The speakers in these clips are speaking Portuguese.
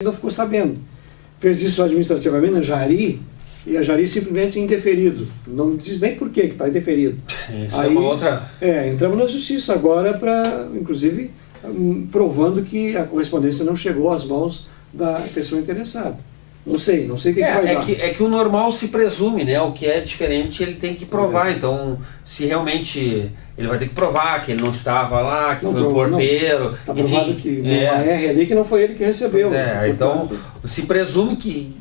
não ficou sabendo. Fez isso administrativamente na Jari, e a Jari simplesmente indeferido. Não diz nem por que está indeferido. Isso aí, é uma outra... entramos na justiça agora para, inclusive, provando que a correspondência não chegou às mãos da pessoa interessada. Não sei o que vai dar. É que o normal se presume, né? O que é diferente ele tem que provar. Então, se realmente ele vai ter que provar que ele não estava lá, que foi o porteiro. Está provado que no AR ali que não foi ele que recebeu. Então se presume que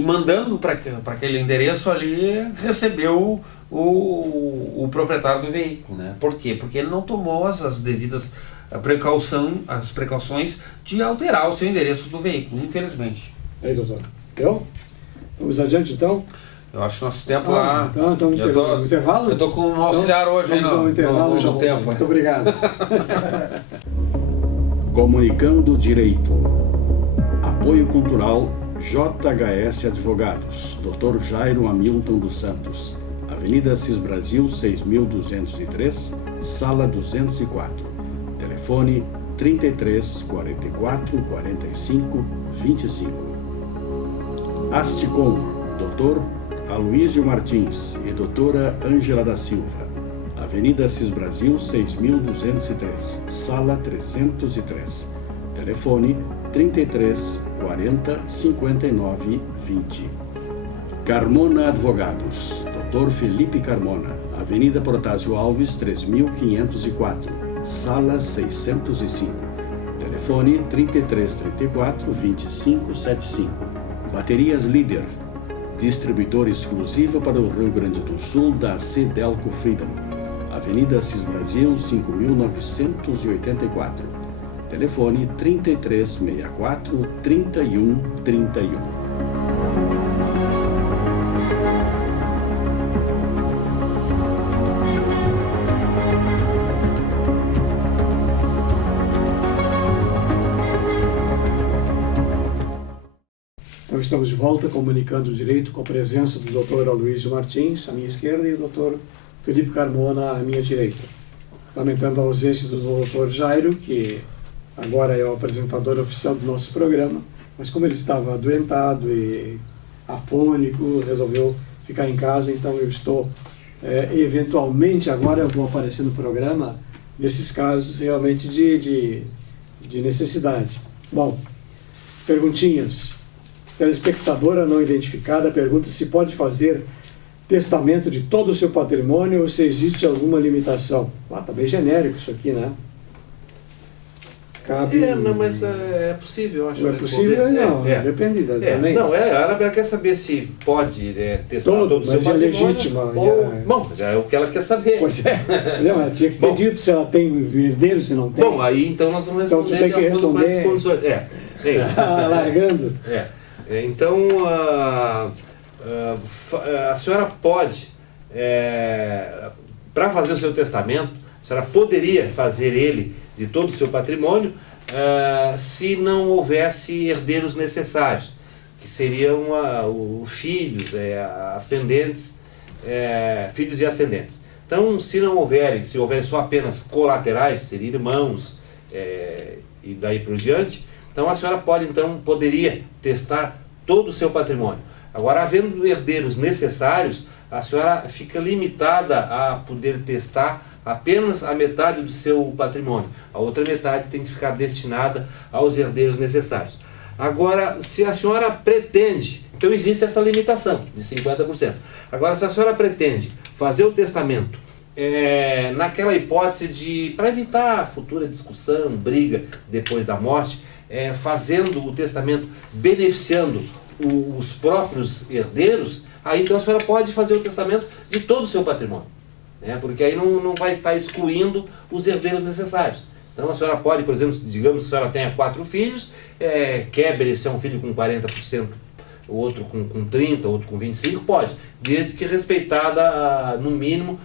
mandando para aquele endereço ali recebeu o proprietário do veículo, né? Por quê? Porque ele não tomou as devidas precauções de alterar o seu endereço do veículo, infelizmente. Aí, doutor. Vamos adiante, então? Eu acho que nosso tempo lá... Então, intervalo? Eu estou com um auxiliar hoje aí no intervalo no tempo. Muito obrigado. Comunicando Direito. Apoio Cultural JHS Advogados. Dr. Jairo Hamilton dos Santos. Avenida Assis Brasil, 6.203, Sala 204. Telefone 33 44 45 25. Asticom, Dr. Aloísio Martins e Doutora Ângela da Silva. Avenida Assis Brasil, 6.203, Sala 303. Telefone 33 40 59 20. Carmona Advogados, Dr. Felipe Carmona. Avenida Protásio Alves, 3504, Sala 605. Telefone 33 34 25 75. Baterias Líder, distribuidor exclusivo para o Rio Grande do Sul da Cedelco Freedom. Avenida Assis Brasil, 5.984. Telefone 3364 3131. Estamos de volta comunicando o direito com a presença do Dr. Aloísio Martins, à minha esquerda, e o Dr. Felipe Carmona, à minha direita. Lamentando a ausência do Dr. Jairo, que agora é o apresentador oficial do nosso programa, mas como ele estava adoentado e afônico, resolveu ficar em casa, então eu estou, eventualmente, agora eu vou aparecer no programa, nesses casos realmente de necessidade. Bom, perguntinhas. Telespectadora não identificada pergunta se pode fazer testamento de todo o seu patrimônio ou se existe alguma limitação. Está bem genérico isso aqui, né? Cabe... Não, mas é possível, eu acho. Não é possível? Não, depende também. Não, ela quer saber se pode testar todo o seu patrimônio. Mas é legítima. Bom, já é o que ela quer saber. Pois é. Não, ela tinha que ter dito se ela tem herdeiro, se não tem. Bom, aí então nós vamos responder. Então tu tem que responder. Condições. Largando. Então, a senhora pode, para fazer o seu testamento, a senhora poderia fazer ele de todo o seu patrimônio, se não houvesse herdeiros necessários, que seriam os filhos, ascendentes, filhos e ascendentes. Então, se houverem só apenas colaterais, seriam irmãos, e daí por diante, então a senhora poderia testar todo o seu patrimônio. Agora, havendo herdeiros necessários, a senhora fica limitada a poder testar apenas a metade do seu patrimônio. A outra metade tem que ficar destinada aos herdeiros necessários. Agora, se a senhora pretende, então existe essa limitação de 50%. Agora, se a senhora pretende fazer o testamento naquela hipótese para evitar futura discussão, briga depois da morte, fazendo o testamento beneficiando os próprios herdeiros, aí então a senhora pode fazer o testamento de todo o seu patrimônio, né? Porque aí não vai estar excluindo os herdeiros necessários. Então a senhora pode, por exemplo, digamos que a senhora tenha 4 filhos, quer beneficiar um filho com 40%, o outro com 30%, outro com 25%, pode, desde que respeitada, no mínimo,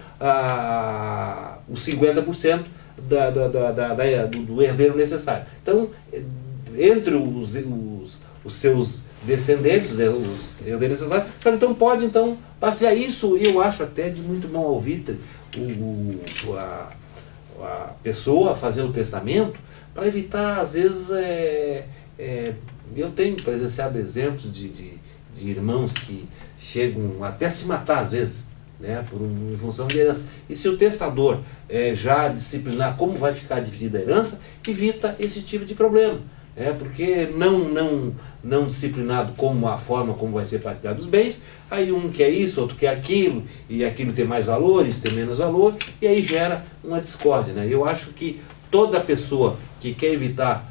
os 50% do herdeiro necessário. Então, entre os seus descendentes, os herdeiros necessários, então pode partilhar isso. Eu acho até de muito bom alvitre a pessoa fazer o testamento para evitar, às vezes, Eu tenho presenciado exemplos de irmãos que chegam até a se matar às vezes, né, em função de herança. E se o testador já disciplinar como vai ficar dividida a herança, evita esse tipo de problema. Porque não disciplinado como a forma como vai ser partilhado os bens, aí um quer isso, outro quer aquilo, e aquilo tem mais valor, isso tem menos valor, e aí gera uma discórdia, né? Eu acho que toda pessoa que quer evitar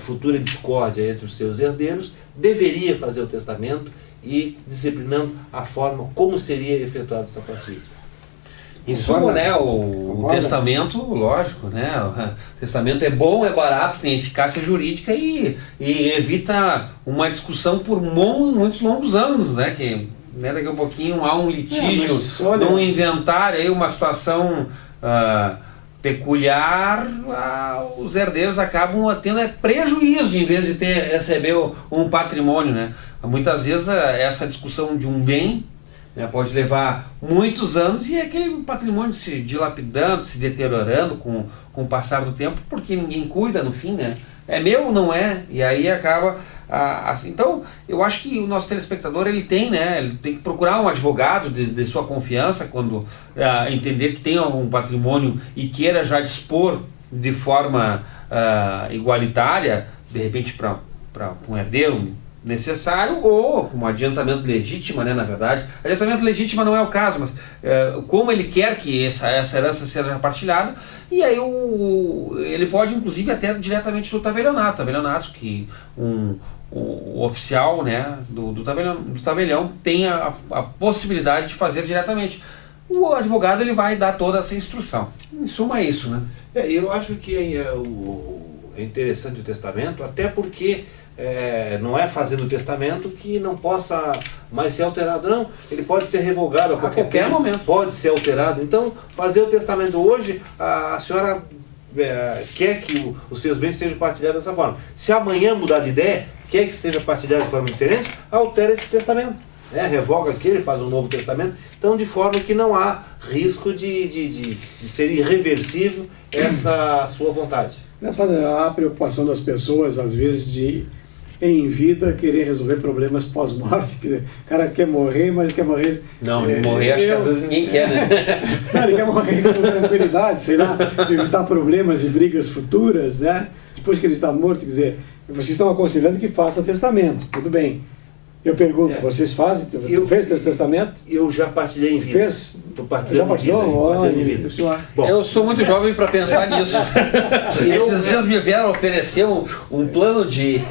futura discórdia entre os seus herdeiros deveria fazer o testamento e disciplinando a forma como seria efetuada essa partilha. Em suma, né, o testamento, lógico, né, o testamento é bom, é barato, tem eficácia jurídica e evita uma discussão por muitos longos anos, né, que daqui a pouquinho há um litígio, num inventário, aí, uma situação peculiar, os herdeiros acabam tendo prejuízo em vez de receber um patrimônio, né. Muitas vezes essa discussão de um bem pode levar muitos anos e aquele patrimônio se dilapidando, se deteriorando com o passar do tempo, porque ninguém cuida no fim, né? É meu ou não é? E aí acaba... Então, eu acho que o nosso telespectador, ele tem que procurar um advogado de sua confiança quando entender que tem algum patrimônio e queira já dispor de forma igualitária, de repente para um herdeiro necessário, ou como adiantamento legítimo, né, na verdade. Adiantamento legítimo não é o caso, mas como ele quer que essa herança seja partilhada, e aí ele pode, inclusive, até diretamente do tabelionato, que o oficial, né, do tabelião tem a possibilidade de fazer diretamente. O advogado, ele vai dar toda essa instrução. Em suma, é isso, né? Eu acho que é interessante o testamento, até porque não é fazendo o testamento que não possa mais ser alterado, não. Ele pode ser revogado a qualquer momento. Pode ser alterado. Então, fazer o testamento hoje, a senhora quer que os seus bens sejam partilhados dessa forma. Se amanhã mudar de ideia, quer que seja partilhado de forma diferente, altera esse testamento. Revoga aquele, faz um novo testamento. Então, de forma que não há risco de ser irreversível essa sua vontade. Há preocupação das pessoas, às vezes, de em vida querer resolver problemas pós-morte. O cara quer morrer, mas quer morrer... Não, morrer acho que às vezes ninguém quer, né? Ele quer morrer com tranquilidade, sei lá, evitar problemas e brigas futuras, né? Depois que ele está morto, quer dizer, vocês estão aconselhando que faça testamento, tudo bem. Eu pergunto, vocês fazem? Tu fez o testamento? Eu já partilhei em vida. Fez? Estou partilhando em vida. Bom, eu sou muito jovem para pensar nisso. Esses dias me vieram oferecer um plano de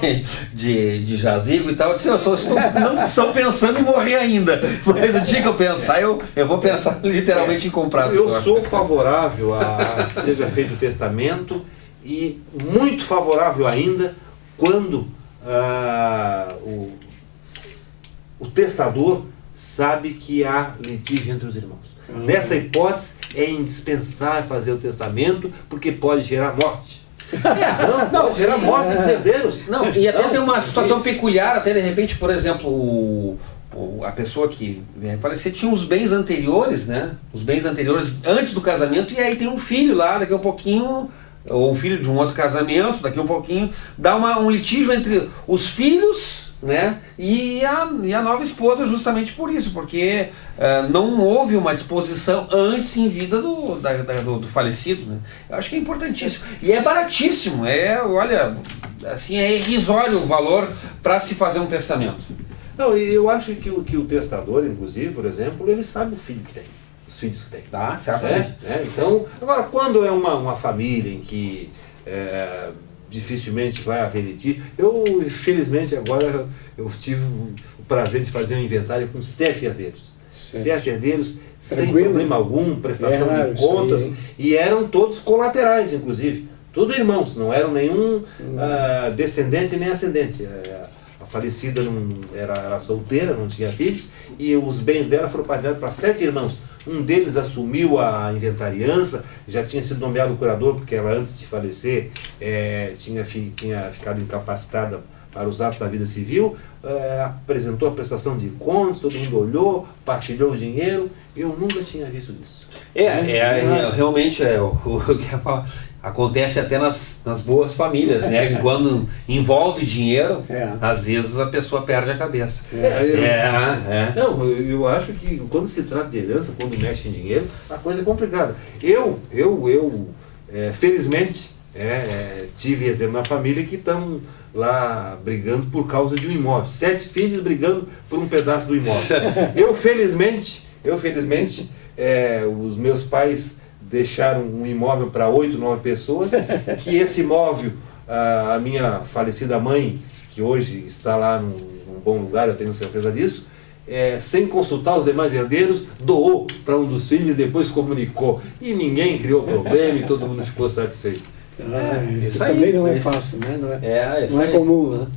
jazigo e tal. Eu disse, não estou pensando em morrer ainda. Mas o dia que eu pensar, eu vou pensar literalmente em comprar. Eu sou favorável a que seja feito o testamento e muito favorável ainda quando o testador sabe que há litígio entre os irmãos. Nessa hipótese, é indispensável fazer o testamento, porque pode gerar morte. Pode gerar morte dos herdeiros. Não, e até tem uma situação peculiar, até de repente, por exemplo, a pessoa que vem falecer tinha os bens anteriores, né? Os bens anteriores antes do casamento, e aí tem um filho lá, daqui a um pouquinho, ou um filho de um outro casamento, daqui a um pouquinho, dá um litígio entre os filhos, né, e a nova esposa, justamente por isso, porque não houve uma disposição antes em vida do falecido, né? Eu acho que é importantíssimo e é baratíssimo, olha, assim, é irrisório o valor para se fazer um testamento. Não, e eu acho que o testador, inclusive, por exemplo, ele sabe o filho que tem, os filhos que tem. Tá, certamente. Então, agora, quando é uma família em que dificilmente vai haver litígio. Eu, felizmente, agora eu tive o prazer de fazer um inventário com 7 herdeiros. 7 herdeiros, sem problema algum, prestação de contas, e eram todos colaterais, inclusive. Tudo irmãos, não eram nenhum descendente nem ascendente. A falecida era solteira, não tinha filhos, e os bens dela foram partilhados para 7 irmãos. Um deles assumiu a inventariança, já tinha sido nomeado curador, porque ela, antes de falecer, tinha ficado incapacitada para os atos da vida civil, apresentou a prestação de contas, todo mundo olhou, partilhou o dinheiro. Eu nunca tinha visto isso. Realmente, o que eu ia falar, acontece até nas boas famílias, né? E quando envolve dinheiro, às vezes a pessoa perde a cabeça. Não, eu acho que quando se trata de herança, quando mexe em dinheiro, a coisa é complicada. Eu felizmente, tive exemplo na família que estão lá brigando por causa de um imóvel. 7 filhos brigando por um pedaço do imóvel. Eu felizmente, os meus pais deixaram um imóvel para 8, 9 pessoas, que esse imóvel, a minha falecida mãe, que hoje está lá num bom lugar, eu tenho certeza disso, sem consultar os demais herdeiros, doou para um dos filhos e depois comunicou. E ninguém criou problema e todo mundo ficou satisfeito. Isso também não é fácil, né? Não é comum, né?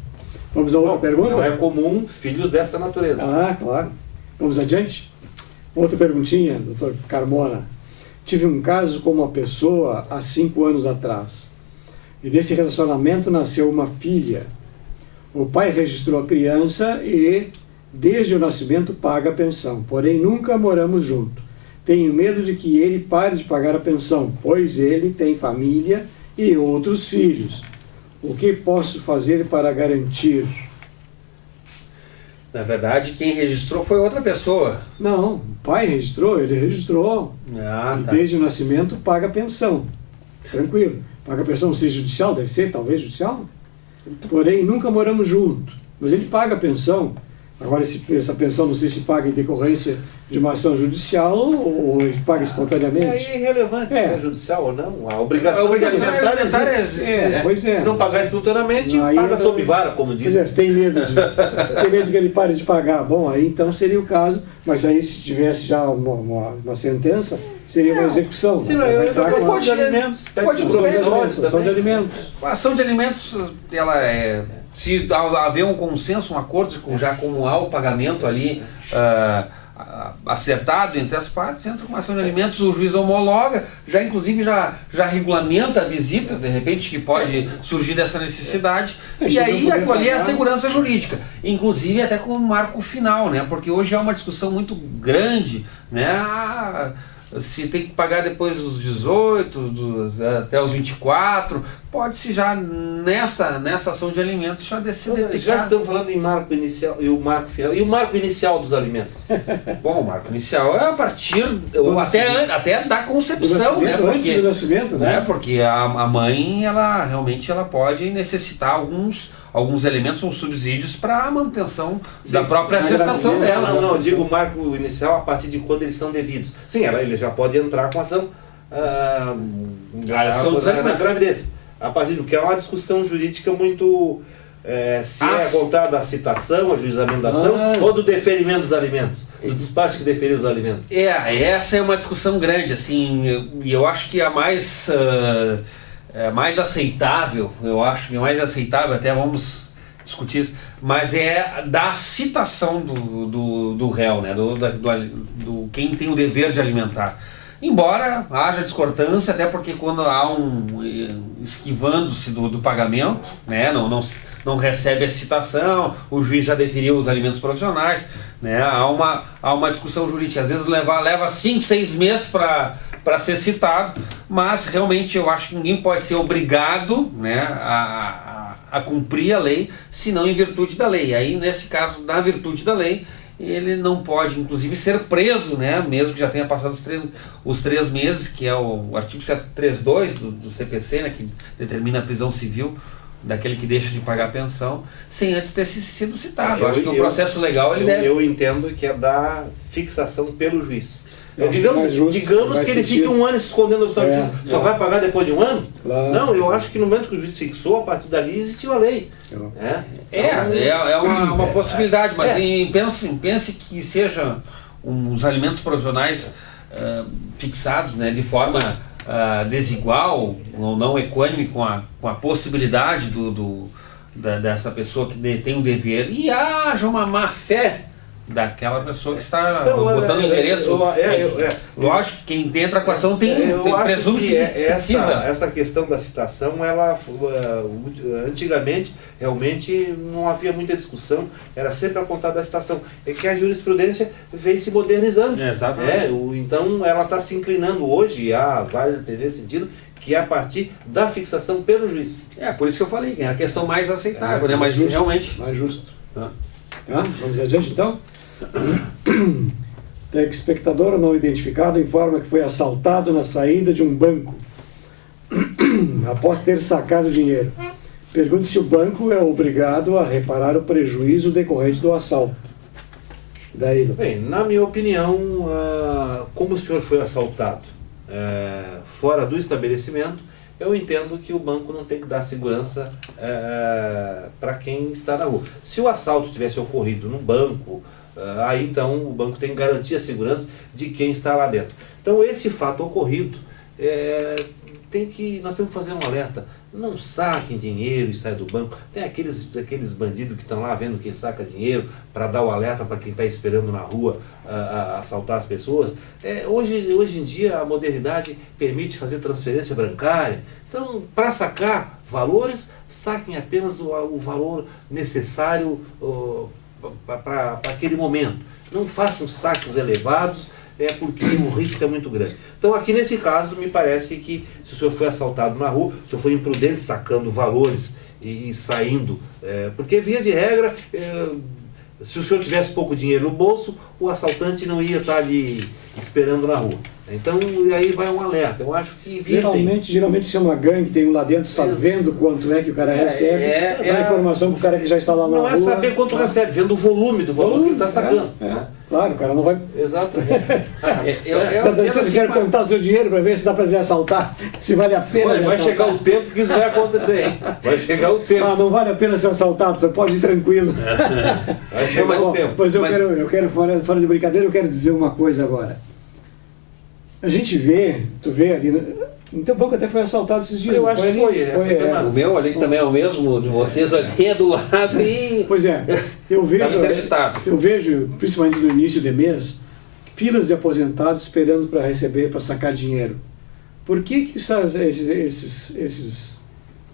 Vamos a outra pergunta? Não é comum filhos dessa natureza. Claro. Vamos adiante? Outra perguntinha, doutor Carmona. Tive um caso com uma pessoa há 5 anos atrás. E desse relacionamento nasceu uma filha. O pai registrou a criança e, desde o nascimento, paga a pensão. Porém, nunca moramos juntos. Tenho medo de que ele pare de pagar a pensão, pois ele tem família e outros filhos. O que posso fazer para garantir? Na verdade, quem registrou foi outra pessoa. Não, o pai registrou, ele registrou. E desde o nascimento paga a pensão. Tranquilo. Paga a pensão, não sei judicial, deve ser, talvez judicial. Porém, nunca moramos juntos. Mas ele paga a pensão. Agora, essa pensão não sei se paga em decorrência de uma ação judicial ou ele paga espontaneamente. É irrelevante se é judicial ou não. A obrigação alimentar pois é. Se não pagar espontaneamente, paga sob vara, como diz. Tem medo que ele pare de pagar. Bom, aí então seria o caso. Mas aí se tivesse já uma sentença, seria uma execução. Se não, eu estou com ação de alimentos. Ação de alimentos. A ação de alimentos, ela é... Se haver um consenso, um acordo já com o pagamento ali acertado entre as partes, entra com uma ação de alimentos, o juiz homologa, inclusive já regulamenta a visita, de repente, que pode surgir dessa necessidade, e aí aquilo ali é a segurança jurídica, inclusive até com um marco final, né? Porque hoje é uma discussão muito grande, né? Se tem que pagar depois dos 18, até os 24, pode-se já nesta ação de alimentos já decidir. Já estamos falando em marco inicial e o marco final. E o marco inicial dos alimentos? Bom, o marco inicial é a partir, até da concepção, né? Porque, antes do nascimento, né? Porque a mãe, ela realmente pode necessitar alguns elementos ou subsídios para a manutenção da própria gestação dela. Não, eu digo o marco inicial a partir de quando eles são devidos. Sim, ele já pode entrar com ação na gravidez. A partir do que é uma discussão jurídica muito... se é voltada à citação, ao juizamento da ação, ou do deferimento dos alimentos, do despacho que deferiu os alimentos. Essa é uma discussão grande, assim, e eu acho que a mais aceitável, até vamos discutir isso, mas é da citação do réu, né, do quem tem o dever de alimentar. Embora haja discordância, até porque quando há esquivando-se do pagamento, né, não recebe a citação, o juiz já deferiu os alimentos provisionais, né, há uma discussão jurídica, às vezes leva 5, 6 meses para ser citado, mas realmente eu acho que ninguém pode ser obrigado, né, a cumprir a lei, senão em virtude da lei. Aí, nesse caso, na virtude da lei, ele não pode, inclusive, ser preso, né, mesmo que já tenha passado os 3 meses, que é o artigo 732 do CPC, né, que determina a prisão civil daquele que deixa de pagar a pensão, sem antes ter sido citado. Eu acho que o processo legal eu entendo que é da fixação pelo juiz. Digamos que ele fique um ano se escondendo da opção de justiça, só vai pagar depois de um ano? Claro. Não, eu acho que no momento que o juiz fixou, a partir dali existiu a lei. É uma possibilidade, mas pense que sejam uns alimentos provisionais fixados, né, de forma desigual ou não equânime com a possibilidade dessa pessoa que tem o dever, e haja uma má fé daquela pessoa que está botando endereço. Lógico que quem entra com a ação tem presumo que essa questão da citação, ela antigamente realmente não havia muita discussão, era sempre a contar da citação. É que a jurisprudência vem se modernizando. Exatamente. Então ela está se inclinando hoje, há várias nesse sentido, que é a partir da fixação pelo juiz. É, por isso que eu falei, é a questão mais aceitável, né? Mas justo, realmente... mais justo. Tá. Tá? Vamos adiante, então? Telespectador não identificado informa que foi assaltado na saída de um banco após ter sacado dinheiro. Pergunta se o banco é obrigado a reparar o prejuízo decorrente do assalto. Daí, Bem, na minha opinião, como o senhor foi assaltado fora do estabelecimento, eu entendo que o banco não tem que dar segurança para quem está na rua. Se o assalto tivesse ocorrido no banco, aí então o banco tem que garantir a segurança de quem está lá dentro. Então esse fato ocorrido, nós temos que fazer um alerta. Não saquem dinheiro e saem do banco. Tem aqueles bandidos que estão lá vendo quem saca dinheiro para dar o alerta para quem está esperando na rua assaltar as pessoas. Hoje em dia a modernidade permite fazer transferência bancária. Então, para sacar valores, saquem apenas o valor necessário para aquele momento. Não façam saques elevados, porque o risco é muito grande. Então, aqui nesse caso, me parece que se o senhor foi assaltado na rua, se o senhor foi imprudente sacando valores e saindo, porque via de regra, se o senhor tivesse pouco dinheiro no bolso, o assaltante não ia estar ali esperando na rua. Então, aí vai um alerta. Eu acho que geralmente se é uma gangue, tem um lá dentro sabendo quanto é que o cara recebe, dá informação para o cara que já está lá na rua. Não é saber quanto recebe, vendo o volume do valor que ele está sacando. Claro, o cara não vai... Exatamente. Eu quero contar o seu dinheiro para ver se dá para ele assaltar, se vale a pena. Vai chegar o tempo que isso vai acontecer, hein? Vai chegar o tempo. Não vale a pena ser assaltado, você pode ir tranquilo. Vai chegar o tempo. Pois eu quero fora de brincadeira, eu quero dizer uma coisa agora. A gente tu vê ali, no teu banco até foi assaltado esses dias. Eu acho que foi essa semana. O meu ali, que também é o mesmo de vocês, ali é do lado e... Pois é, eu vejo, principalmente no início de mês, filas de aposentados esperando para receber, para sacar dinheiro. Por que esses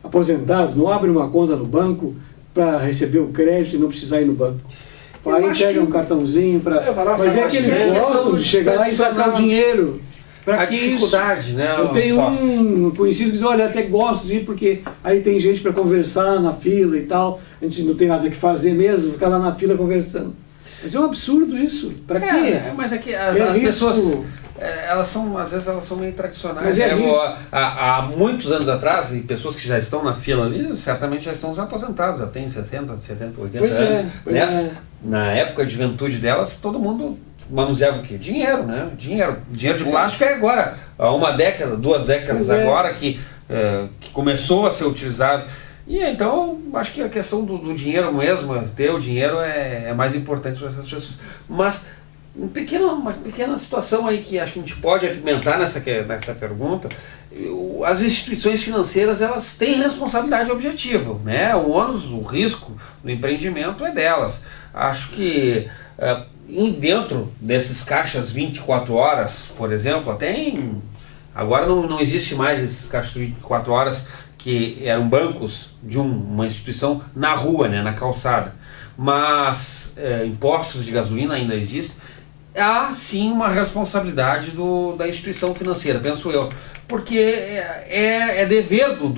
aposentados não abrem uma conta no banco para receber o crédito e não precisar ir no banco? Aí pega um cartãozinho para... Mas é que eles gostam de chegar lá e sacar o dinheiro. A dificuldade, né? Eu tenho um conhecido que diz, olha, até gosto de ir porque aí tem gente para conversar na fila e tal, a gente não tem nada que fazer mesmo, ficar lá na fila conversando. Mas é um absurdo isso, para quê? Mas é que as pessoas, às vezes elas são meio tradicionais. Há muitos anos atrás, e pessoas que já estão na fila ali, certamente já estão aposentados, já têm 60, 70, 80 anos. Na época de juventude delas, todo mundo manuseava o quê? Dinheiro, né? Dinheiro de plástico é agora, há uma década, 2 décadas agora que começou a ser utilizado. E então, acho que a questão do dinheiro mesmo, ter o dinheiro é mais importante para essas pessoas. Mas uma pequena situação aí que acho que a gente pode apimentar nessa pergunta, as instituições financeiras, elas têm responsabilidade objetiva, né? O ônus, o risco do empreendimento é delas. Acho que dentro desses caixas 24 horas, por exemplo, agora não existe mais esses caixas 24 horas que eram bancos de uma instituição na rua, né, na calçada, mas impostos de gasolina ainda existem. Há sim uma responsabilidade da instituição financeira, penso eu, porque é dever do